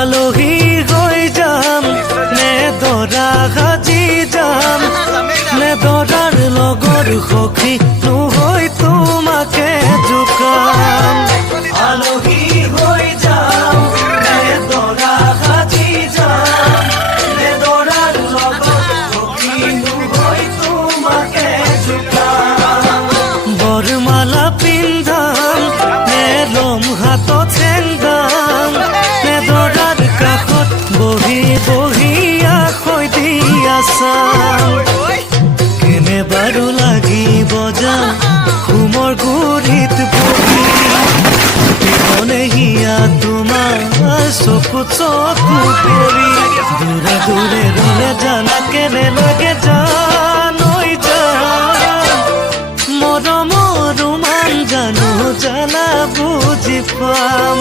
আলহী হৈ যাম নে দৰা সাজি যাম নে দৰাৰ লগৰ সখী নহৈ তোমাকে জোকাম আলহী হৈ যাম নে দৰা সাজি যাম নে দৰাৰ লগৰ সখী নহৈ তোমাকে জোকাম বৰমালা পিন্ধাম নে লম হাতত চেংদাম নে দৰাৰ কাষত বহি বহি আখৈ দি আছাম কেনে বাৰু লাগিব যাম ঘুমৰ গুৰিত বহি পিছনে হিয়া তোমাৰ চকুত চকু পৰি দূৰে দূৰে ৰলে জানা কেনে লাগে জানৈ যাম মৰমৰ ৰোমান জানো জ্বালা বুজি পাম